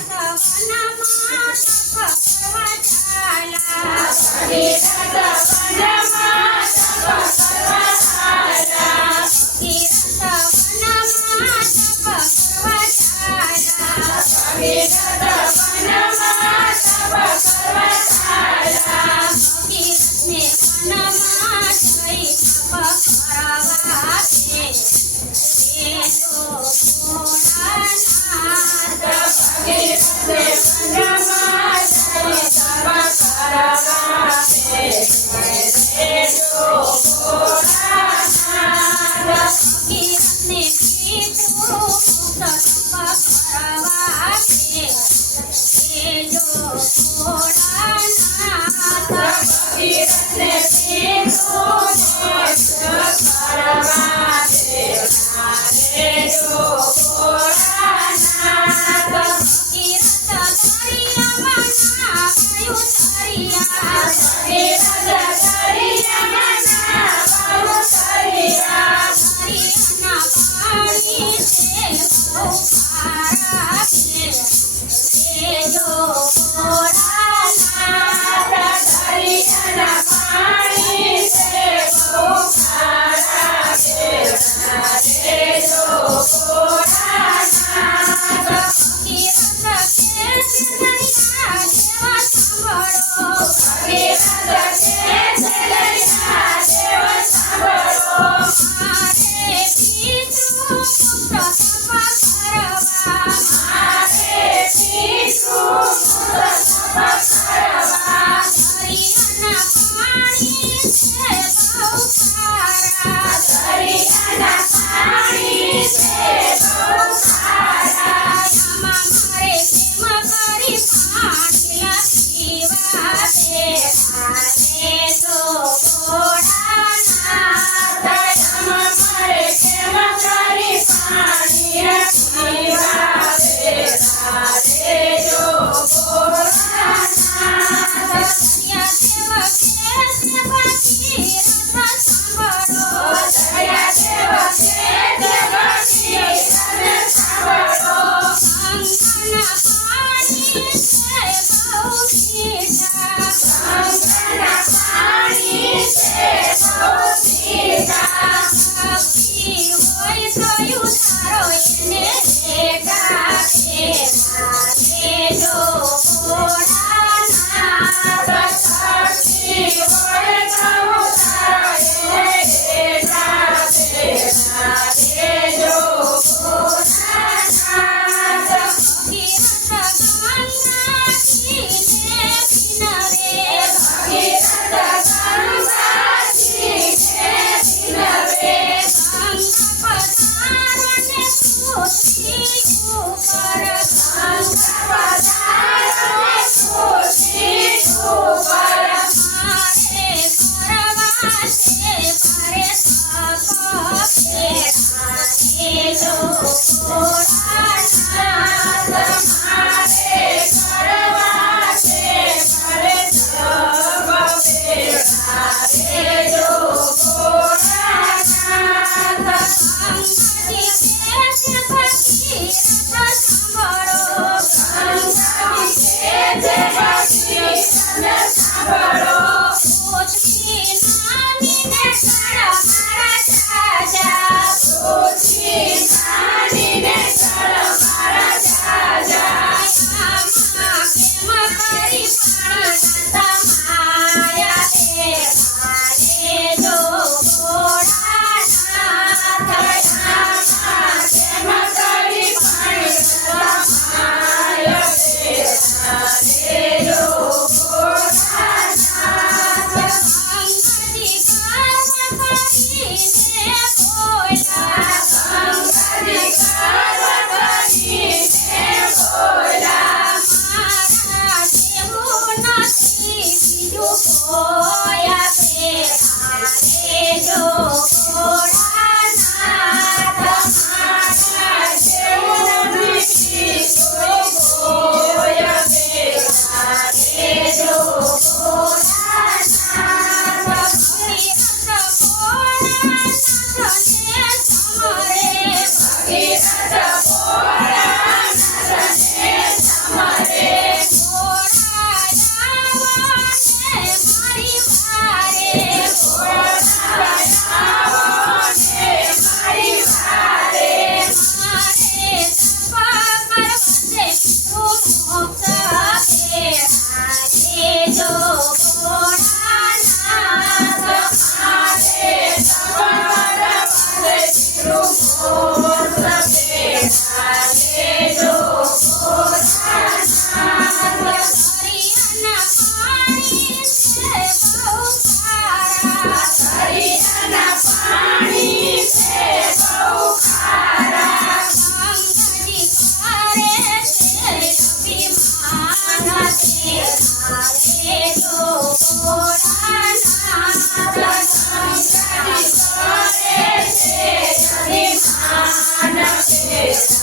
ಸವನವಾ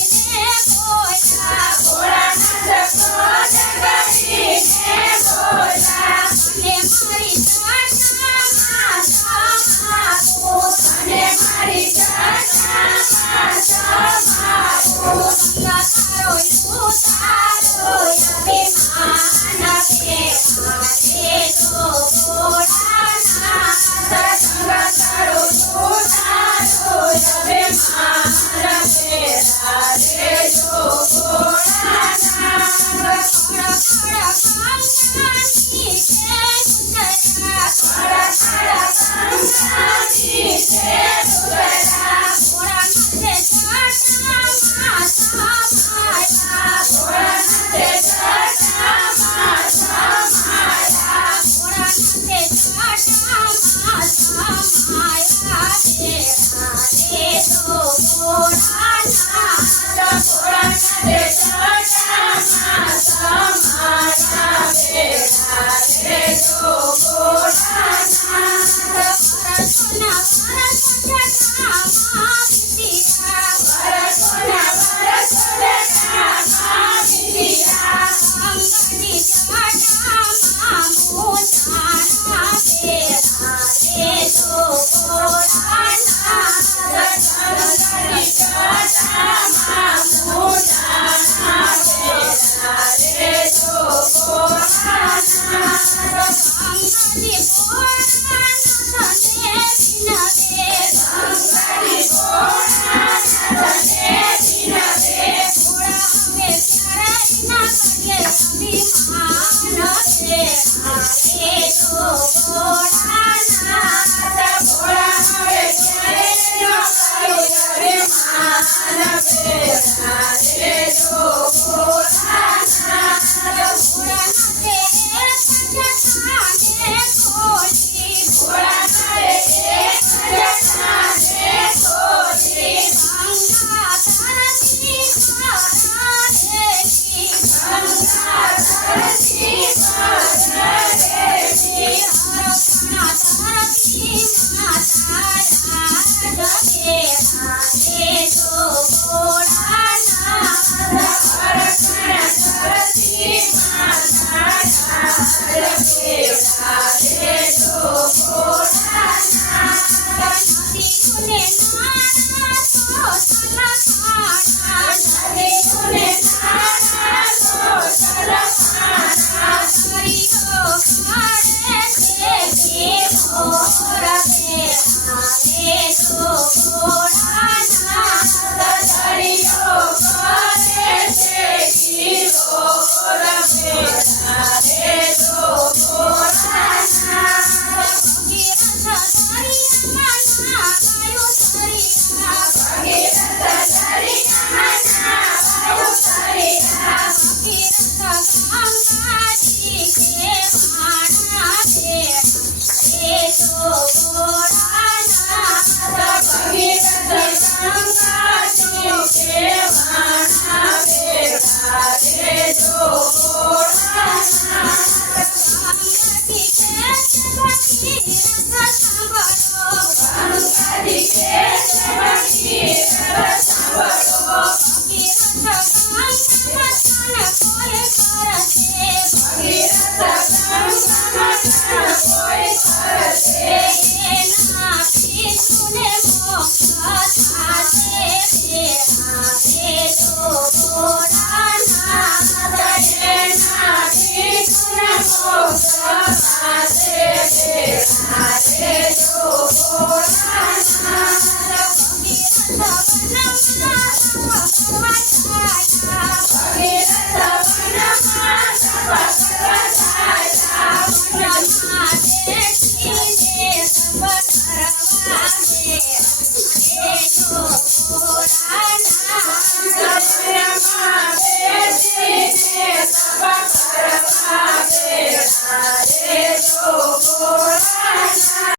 Yes. Yeah.